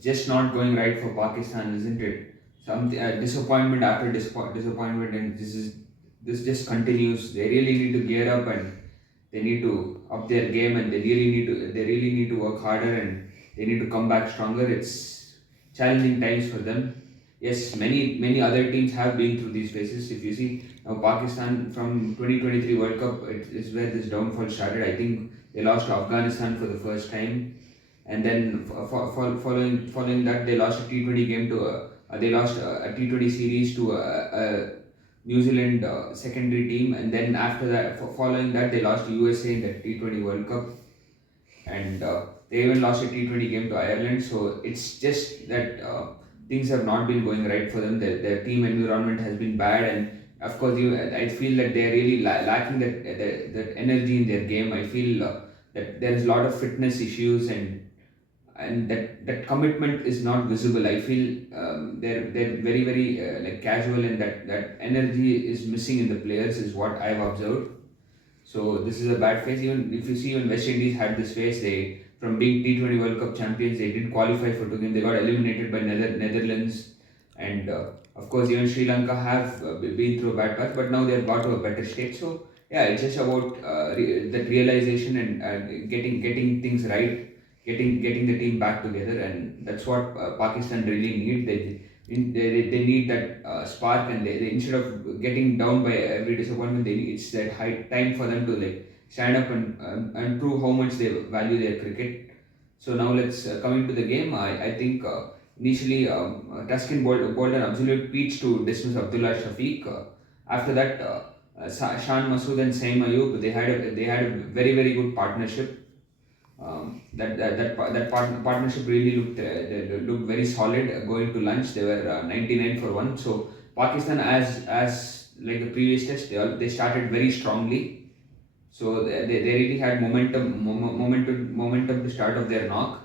just not going right for Pakistan, isn't it? Some disappointment after disappointment, and this just continues. They really need to gear up, and they need to up their game, and they really need to work harder, and they need to come back stronger. It's challenging times for them. Yes, many other teams have been through these phases. If you see now, Pakistan from 2023 World Cup, it is where this downfall started. I think they lost to Afghanistan for the first time, and then following that, they lost a T20 game to they lost a T20 series to a New Zealand secondary team, and then after that, following that, they lost to USA in the T20 World Cup, and they even lost a T20 game to Ireland. So it's just that things have not been going right for them. Their team environment has been bad, and of course, I feel that they're really lacking that energy in their game. I feel that there is a lot of fitness issues, and that commitment is not visible. I feel they're very like casual, and that energy is missing in the players is what I've observed. So this is a bad phase. Even if you see when West Indies had this phase, they from being T20 World Cup champions, they didn't qualify for two games. They got eliminated by Netherlands, and of course even Sri Lanka have been through a bad patch, but now they've got to a better state. So yeah, it's just about that realization, and getting things right, getting the team back together, and that's what Pakistan really need. They need that spark, and they instead of getting down by every disappointment, it's that high time for them to like stand up and prove how much they value their cricket. So now let's coming to the game. I think initially Tuskin bowled an absolute peach to dismiss Abdullah Shafiq. After that, Shan Masood and Saim Ayub, they had a very good partnership. Partnership really looked very solid. Going to lunch, they were 99 for one. So Pakistan, as like the previous test, they started very strongly. So they really had momentum to start off their knock.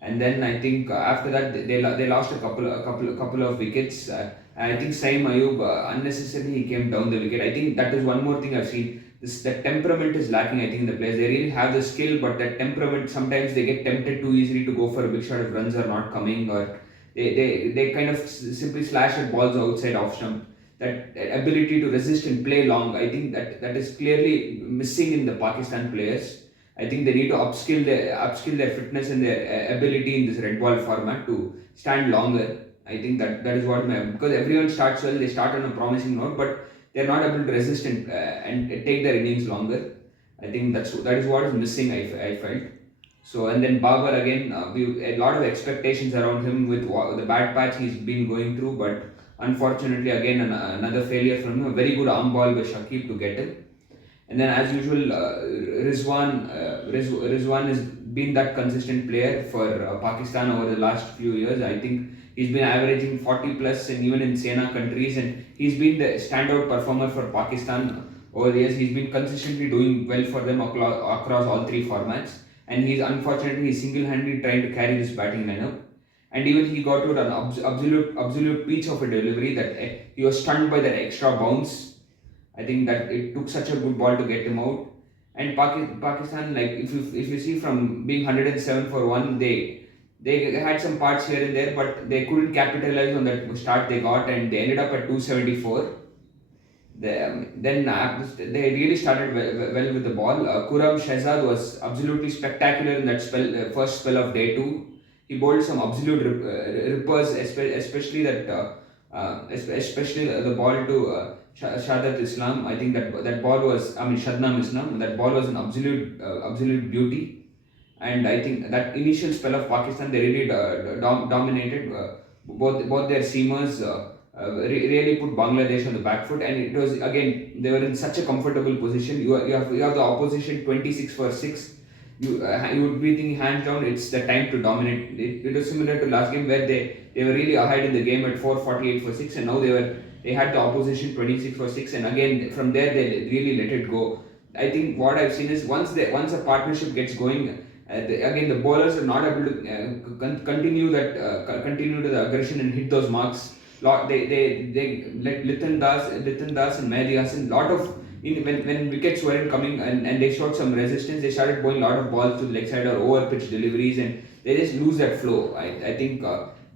And then I think after that they lost a couple of wickets. I think Saim Ayub unnecessarily he came down the wicket. I think that is one more thing I've seen. That temperament is lacking. I think in the players they really have the skill, but that temperament sometimes they get tempted too easily to go for a big shot if runs are not coming, or they kind of simply slash at balls outside off stump. That ability to resist and play long, I think that is clearly missing in the Pakistan players. I think they need to upskill their fitness and their ability in this red ball format to stand longer. I think that is what because everyone starts well, they start on a promising note, but they're not able to resist and take their innings longer. I think that is what is missing. I felt. So and then Babar again, a lot of expectations around him with the bad patch he's been going through, but unfortunately again another failure from him. A very good arm ball by Shakib to get him. And then, as usual, Rizwan has been that consistent player for Pakistan over the last few years. I think he's been averaging 40 plus, and even in Sena countries, and he's been the standout performer for Pakistan over the years. He's been consistently doing well for them across all three formats, and he's single-handedly trying to carry this batting lineup. And even he got to an absolute peach of a delivery that he was stunned by that extra bounce. I think that it took such a good ball to get him out. And Pakistan, like if you see from being 107 for one, they had some parts here and there, but they couldn't capitalize on that start they got, and they ended up at 274. They really started well with the ball. Kuram Shahzad was absolutely spectacular in that first spell of day two. He bowled some absolute rippers, especially the ball to Shadat Islam. I think that ball was, Shadnam Islam. That ball was an absolute beauty. And I think that initial spell of Pakistan, they really dominated. Both their seamers really put Bangladesh on the back foot, and it was again they were in such a comfortable position. You have the opposition 26 for 6. You would be thinking hands down it's the time to dominate. It was similar to last game where they were really ahead in the game at 448 for 6, and now they had the opposition 26 for 6, and again from there they really let it go. I think what I've seen is once a partnership gets going, again the bowlers are not able to continue to the aggression and hit those marks. They let Lithan Das and Mehdi Hassan when wickets weren't coming, and they showed some resistance, they started bowling a lot of balls to the leg side or over pitch deliveries, and they just lose that flow. I think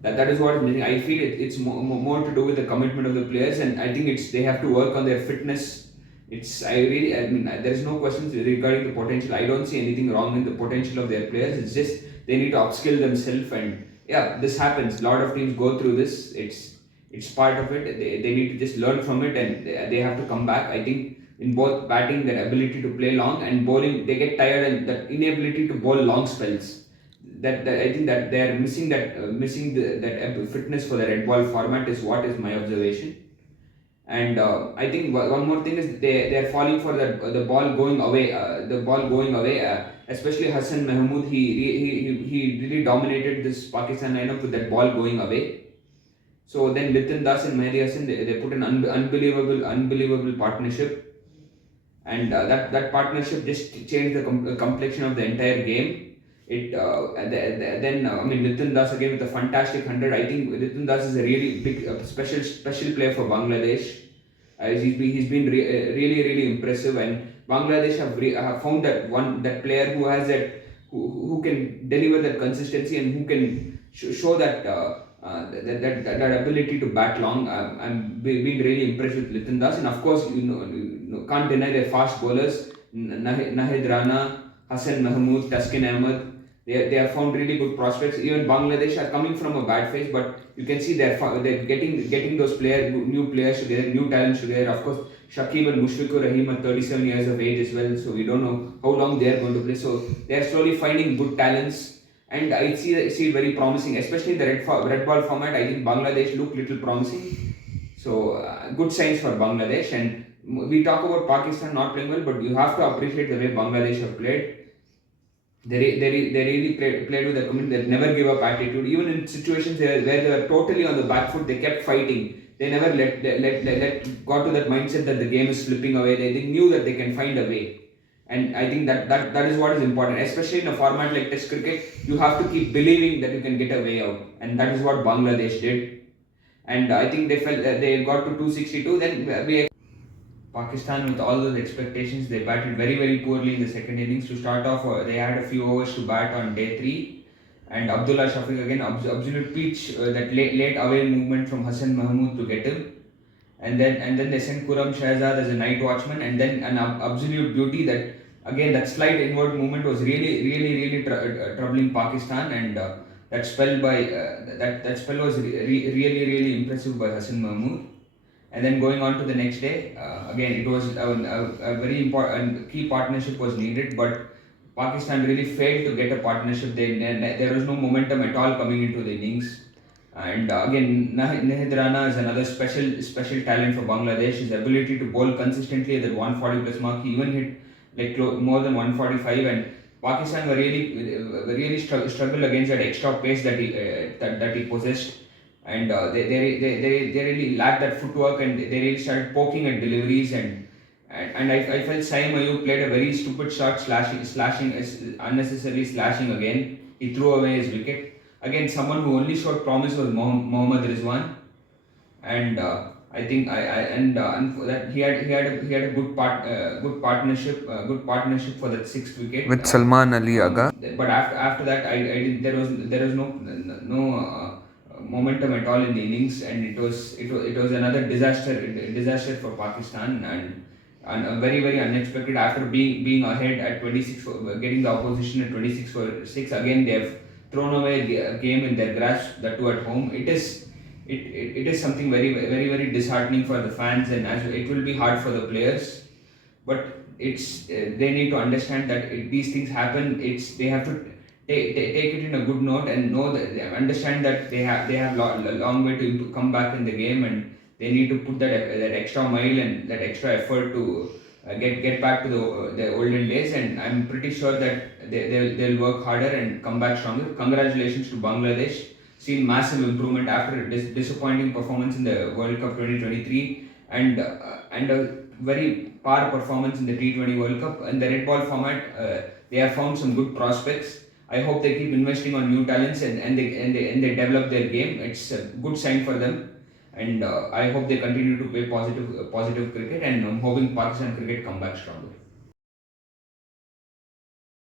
that is what is missing. I feel it's more to do with the commitment of the players, and I think they have to work on their fitness. I mean, there is no questions regarding the potential. I don't see anything wrong in the potential of their players. It's just they need to upskill themselves, and yeah, this happens. A lot of teams go through this. It's part of it. They need to just learn from it, and they have to come back. I think in both batting, their ability to play long, and bowling, they get tired, and that inability to bowl long spells. That I think that they are missing that fitness for the red ball format is what is my observation. And I think one more thing is they are falling for the ball going away. Especially Hassan Mahmood, he really dominated this Pakistan lineup with that ball going away. So then Nitin Das and Mehdi Hassan, they put an unbelievable partnership, and that partnership just changed the complexion of the entire game. Then I mean, Nitin Das again with a fantastic 100. I think Nitin Das is a really big special player for Bangladesh. He's been really impressive, and Bangladesh have found that player who has who can deliver that consistency, and who can show that ability to bat long. I'm being really impressed with Nitin Das, and of course can't deny their fast bowlers, Nahid Rana, Hassan Mahmood, Taskin Ahmed. They have found really good prospects. Even Bangladesh are coming from a bad phase, but you can see they're getting those new players together, new talents together. Of course, Shakib and Mushfiqur Rahim are 37 years of age as well, so we don't know how long they are going to play. So they are slowly finding good talents, and I see it very promising, especially in the red ball format. I think Bangladesh look little promising. So good signs for Bangladesh. And we talk about Pakistan not playing well, but you have to appreciate the way Bangladesh have played. They really played with a commitment. They never give up attitude. Even in situations where they were totally on the back foot, they kept fighting. They never got to that mindset that the game is slipping away. They knew that they can find a way. And I think that is what is important. Especially in a format like Test cricket, you have to keep believing that you can get a way out. And that is what Bangladesh did. And I think they felt that they got to 262. Then Pakistan, with all those expectations, they batted very poorly in the second innings. To start off, they had a few overs to bat on day 3, and Abdullah Shafiq again, absolute peach, that late away movement from Hassan Mahmood to get him, and then they sent Kuram Shahzad as a night watchman, and then an absolute beauty that again, that slight inward movement was really troubling Pakistan, and that spell was really impressive by Hassan Mahmood. And then going on to the next day, again it was a very important key partnership was needed, but Pakistan really failed to get a partnership. There was no momentum at all coming into the innings. And again, Nahid Rana is another special talent for Bangladesh. His ability to bowl consistently at that 140 plus mark, he even hit more than 145, and Pakistan were really struggled against that extra pace that he possessed. And they really lacked that footwork, and they really started poking at deliveries, and I felt Saim Ayub played a very stupid shot, unnecessarily slashing again. He threw away his wicket. Again, someone who only showed promise was Mohammad Rizwan, and I think that he had a good partnership for that 6th wicket with Salman Ali Aga. But after that, there was no momentum at all in the innings, and it was another disaster for Pakistan, and a very unexpected. After being ahead at 26, getting the opposition at 26 for 6, again they have thrown away a game in their grasp, that too at home. It is something very disheartening for the fans, and as it will be hard for the players. But they need to understand that these things happen. They have to take it in a good note, and understand that they have a long way to come back in the game, and they need to put that extra mile and that extra effort to get back to the olden days. And I'm pretty sure that they'll work harder and come back stronger. Congratulations to Bangladesh. Seen massive improvement after disappointing performance in the World Cup 2023, and a very poor performance in the T20 World Cup. In the red ball format, they have found some good prospects. I hope they keep investing on new talents, and they develop their game. It's a good sign for them, and I hope they continue to play positive cricket, and I'm hoping Pakistan cricket come back stronger.